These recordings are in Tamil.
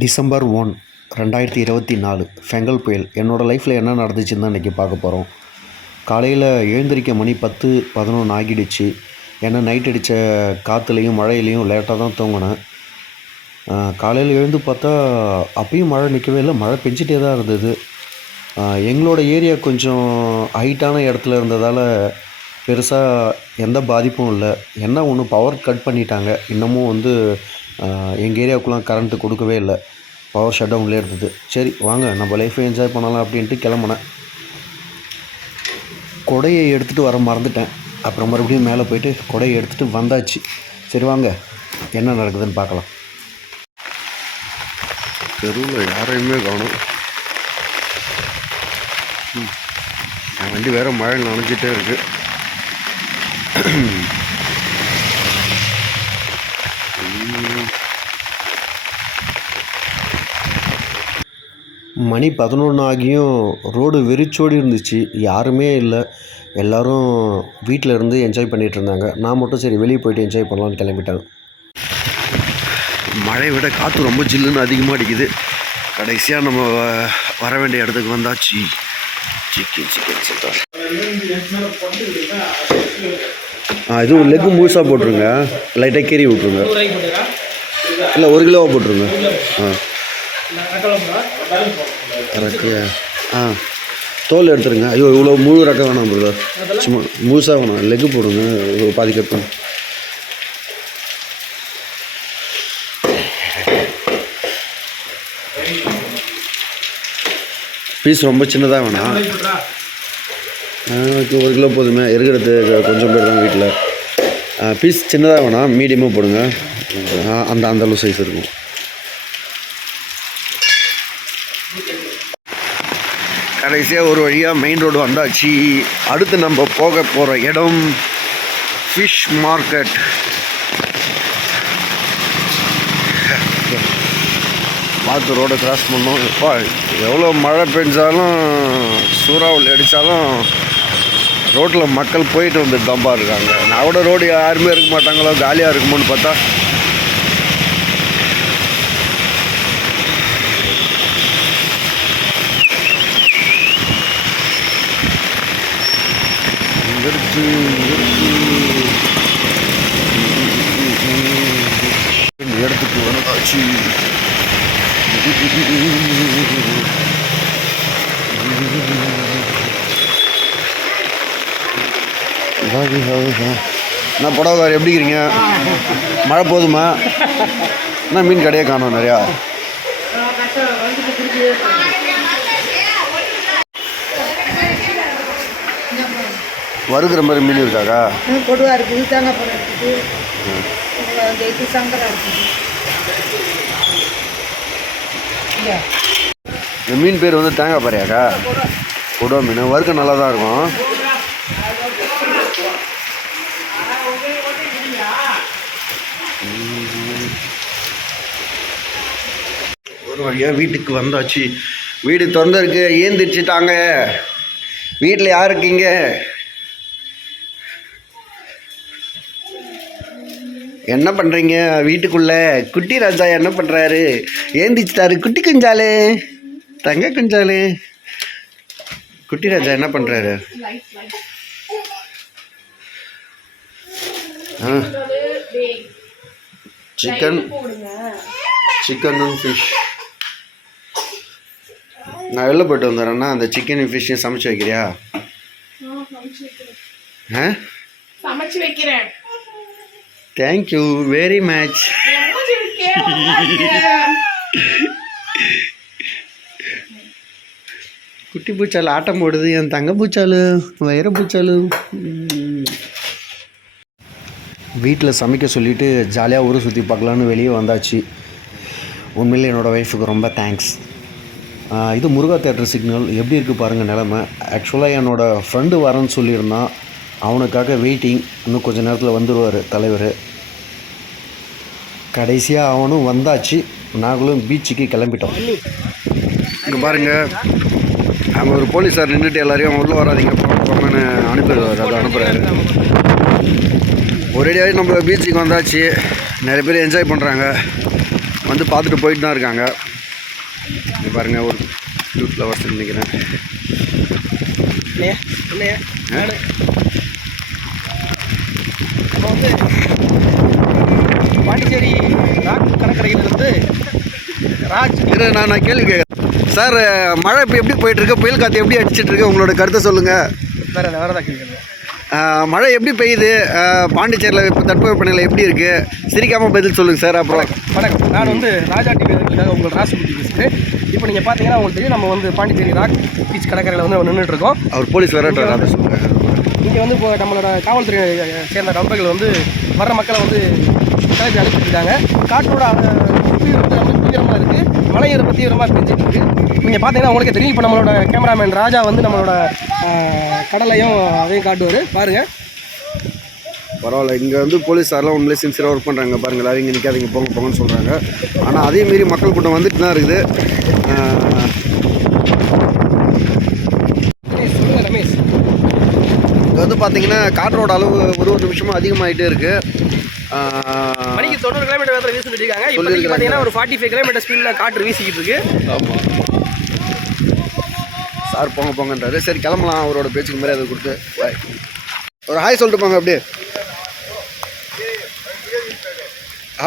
டிசம்பர் 1, 2024 ஃபெங்கல் புயல். என்னோடய லைஃப்பில் என்ன நடந்துச்சுன்னு தான் இன்றைக்கி பார்க்க போகிறோம். காலையில் எழுந்திரிக்க மணி 10, 11 ஆகிடுச்சு. ஏன்னா நைட் அடித்த காற்றுலையும் மழையிலையும் லேட்டாக தான் தூங்கினேன். காலையில் எழுந்து பார்த்தா அப்பயும் மழை நிற்கவே இல்லை, மழை பெஞ்சிட்டே தான் இருந்தது. எங்களோட ஏரியா கொஞ்சம் ஹைட்டான இடத்துல இருந்ததால் பெருசாக எந்த பாதிப்பும் இல்லை. என்ன ஒன்று, பவர் கட் பண்ணிட்டாங்க. இன்னமும் எங்கள் ஏரியாவுக்குலாம் கரண்ட்டு கொடுக்கவே இல்லை, பவர் ஷட் டவுன்லேயே இருந்தது. சரி வாங்க நம்ம லைஃப்பை என்ஜாய் பண்ணலாம் அப்படின்ட்டு கிளம்புனேன். கொடையை எடுத்துகிட்டு வர மறந்துட்டேன். அப்புறம் மறுபடியும் மேலே போயிட்டு கொடையை எடுத்துகிட்டு வந்தாச்சு. சரி வாங்க என்ன நடக்குதுன்னு பார்க்கலாம். தெருவில் யாரையுமே காணும். என் வண்டி வேறு மழை நனைஞ்சிட்டே இருக்குது. மணி 11 ஆகியும் ரோடு வெறிச்சோடி இருந்துச்சு, யாருமே இல்லை. எல்லோரும் வீட்டில் இருந்து என்ஜாய் பண்ணிகிட்டு இருந்தாங்க. நான் மட்டும் சரி வெளியே போயிட்டு என்ஜாய் பண்ணலான்னு கிளம்பிட்டேன். மழை விட காற்று ரொம்ப ஜில்லுன்னு அதிகமாக அடிக்குது. கடைசியாக நம்ம வர வேண்டிய இடத்துக்கு வந்தாச்சு. இதுவும் லெக்கு முழுசாக போட்டுருங்க, லைட்டாக கீறி விட்ருங்க. இல்லை 1 கிலோவாக போட்டுருங்க. ரக்கு தோல் எடுத்துருங்க. ஐயோ இவ்வளோ முழு ரக்கம் வேணாம் பிரதர், சும்மா முழுசாக வேணாம், லெக்கு போடுங்க. இவ்வளோ பாதி கட் பண்ணு. பீஸ் ரொம்ப சின்னதாக வேணாம். 1 கிலோ போதுமே, இருக்கிறது கொஞ்சம் பேர் தான் வீட்டில். பீஸ் சின்னதாக வேணாம், மீடியமாக போடுங்க. அந்த அளவு சைஸ் இருக்கும். கடைசியாக ஒரு வழியாக மெயின் ரோடு வந்தாச்சு. அடுத்து நம்ம போக போகிற இடம் ஃபிஷ் மார்க்கெட். பார்த்து ரோடை கிராஸ் பண்ணோம். எப்பா எவ்வளோ மழை பெஞ்சாலும் சூறாவளி அடித்தாலும் ரோட்டில் மக்கள் போயிட்டு வந்துட்டு தான்ப்பா இருக்காங்க. நான் கூட ரோடு யாருமே இருக்க மாட்டாங்களோ, காலியாக இருக்குமோன்னு பார்த்தா இடத்துக்கு வந்தாச்சு. நான் புடவைக்கார் எப்படி இருக்கிறீங்க? மழை போதுமா? என்ன மீன் கடையே காணும் நிறையா. வறுக்கிற மாதிரி மீன் இருக்காக்கா? கொடுவா இருக்குது, தேங்காய் பழம் இருக்குது, சங்கரா இருக்குது. இந்த மீன் பேர் தேங்காய் பாறையாக்கா? கொடுவா மீன் வறுக்க நல்லா தான் இருக்கும். ஒரு வழியாக வீட்டுக்கு வந்தாச்சு. வீடு திறந்துருக்கு, ஏந்திரிச்சிட்டாங்க. வீட்டில் யார் இருக்கீங்க? என்ன பண்ணுறீங்க வீட்டுக்குள்ளே? குட்டி ராஜா என்ன பண்ணுறாரு? ஏந்திச்சிட்டாரு. குட்டி குஞ்சாலு, தங்க குஞ்சாலு. குட்டி ராஜா என்ன பண்ணுறாரு? Chicken and fish. நான் வெளில போய்ட்டு வந்துடுறேன்னா அந்த சிக்கன் ஃபிஷ்ஷையும் சமைச்சு வைக்கிறியா? சமைச்சு வைக்கிறேன். Thank you very much. குட்டி பூச்சாலு ஆட்டம் போடுது. என் தங்க பூச்சாலு, வைர பூச்சாலு. வீட்டில் சமைக்க சொல்லிவிட்டு ஜாலியாக ஊரை சுற்றி பார்க்கலான்னு வெளியே வந்தாச்சு. உண்மையிலே என்னோடய ஒய்ஃபுக்கு ரொம்ப தேங்க்ஸ். இது முருகா தேட்டர் சிக்னல். எப்படி இருக்குது பாருங்கள் நிலமை. ஆக்சுவலாக என்னோடய ஃப்ரெண்டு வரேன்னு சொல்லியிருந்தான். அவனுக்காக வெயிட்டிங். இன்னும் கொஞ்சம் நேரத்தில் வந்துடுவார் தலைவர். கடைசியாக அவனும் வந்தாச்சு. நாங்களும் பீச்சுக்கு கிளம்பிட்டோம். இங்கே பாருங்கள், அங்கே ஒரு போலீஸார் நின்றுட்டு எல்லாரையும் உள்ளே வராதிங்க போங்கன்னு அனுப்பிடுவார். அதை அனுப்புகிறாரு. ஒரேடியாகவே நம்ம பீச்சுக்கு வந்தாச்சு. நிறைய பேர் என்ஜாய் பண்ணுறாங்க. வந்து பார்த்துட்டு போயிட்டு தான் இருக்காங்க. இங்கே பாருங்கள், ஒரு ப்ளூ ஃப்ளவர்ஸ் நினைக்கிறேன். நம்ம வந்து பாண்டிச்சேரி ராக் கடற்கரையிலிருந்து ராஜ் நான் கேள்வி கேட்குறேன் சார். மழை இப்போ எப்படி போயிட்டுருக்கு? புயல் காற்று எப்படி அடிச்சிட்டு இருக்கு? உங்களோட கருத்தை சொல்லுங்கள். வேறு தான் கேட்குறேன். மழை எப்படி பெய்யுது? பாண்டிச்சேரியில் இப்போ தட்பவெப்பநிலை எப்படி இருக்குது? சிரிக்காமல் பதில் சொல்லுங்கள் சார். அப்புறம் வணக்கம், நான் வந்து ராஜா டிவிக்காக உங்கள் ராசுபதி பேசுகிறேன். இப்போ நீங்கள் பார்த்தீங்கன்னா உங்களுக்கு தெரியும், நம்ம வந்து பாண்டிச்சேரி ராக் பீச் கடற்கரையில் வந்து நின்றுட்டு இருக்கோம். அவர் போலீஸ் வரட்டும், அதை சொல்லுங்கள். இங்கே வந்து இப்போ நம்மளோட காவல்துறை சேர்ந்த நண்பர்கள் வந்து வர்ற மக்களை வந்து கிளப்பி அனுப்பிட்டுருக்காங்க. காற்றோட ஸ்பீடு வந்து ரொம்ப தீவிரமாக இருக்குது, மழையை ரொம்ப தீவிரமாக பெஞ்சிட்டு இருக்குது. நீங்கள் பார்த்தீங்கன்னா உங்களுக்கே தெரியும். இப்போ நம்மளோட கேமராமேன் ராஜா வந்து நம்மளோட கடலையும் அதையும் காட்டுவார், பாருங்கள். பரவாயில்ல, இங்கே வந்து போலீஸாரெலாம் உண்மையிலே சின்சியராக ஒர்க் பண்ணுறாங்க. பாருங்கள், எல்லாரும் இங்கே நிற்காதீங்க, போங்கன்னு சொல்கிறாங்க. ஆனால் அதே மீறி மக்கள் கூட்டம் வந்துட்டு தான் இருக்குது. ரமேஷ், இங்கே வந்து பார்த்தீங்கன்னா காற்றோட அளவு ஒரு நிமிஷமும் அதிகமாகிட்டே இருக்குது. மணிக்கு 90 கிலோமீட்டர் வேகத்தில் வீசிட்டு இருக்காங்க. இப்போ பார்த்தீங்கன்னா ஒரு 45 கிலோமீட்டர் ஸ்பீடில் காற்று வீசிக்கிட்டு இருக்கு. ஆமாம், சார் போங்கன்றாரு. சரி கிளம்பலாம், அவரோட பேச்சுக்கு மாதிரி அதை கொடுத்து பாய். ஒரு ஹாய் சொல்லிட்டு போங்க அப்படியே.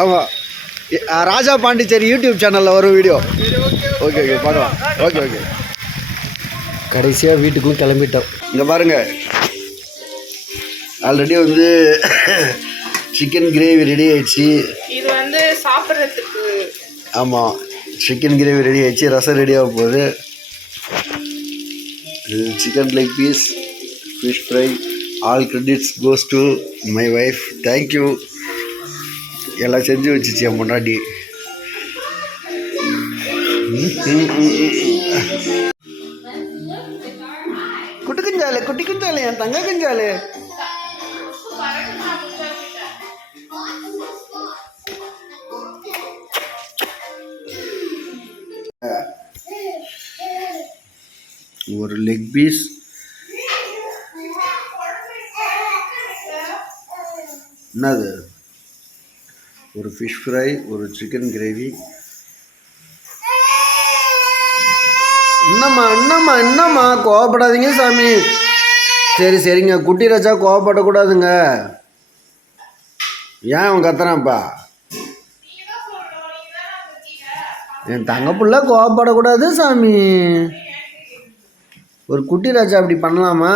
ஆமாம், ராஜா பாண்டிச்சேரி யூடியூப் சேனலில் வரும் வீடியோ. ஓகே பார்க்கலாம். ஓகே. கடைசியாக வீட்டுக்கும் கிளம்பிட்டோம். இங்கே பாருங்கள், ஆல்ரெடி வந்து சிக்கன் கிரேவி ரெடி ஆயிடுச்சு. இது வந்து சாப்பிட்றதுக்கு. ஆமாம், சிக்கன் கிரேவி ரெடி ஆயிடுச்சு. ரசம் ரெடியாக போகுது. Chicken leg piece, fish fry. All credits goes to my wife. Thank you. எல்லாம் செஞ்சு வச்சிச்சு என் முன்னாடி. குட்டி குஞ்சாலு என் தங்க குஞ்சாலு. ஒரு லெக் பீஸ், என்னது, ஒரு ஃபிஷ் ஃப்ரை, ஒரு சிக்கன் கிரேவி. என்னம்மா கோவப்படாதீங்க சாமி. சரிங்க, குட்டி ராஜா கோவப்படக்கூடாதுங்க. ஏன் அவன் கத்துறான்ப்பா? என் தங்க புள்ள கோவப்படக்கூடாது சாமி. ஒரு குட்டி ராஜா அப்படி பண்ணலாமா?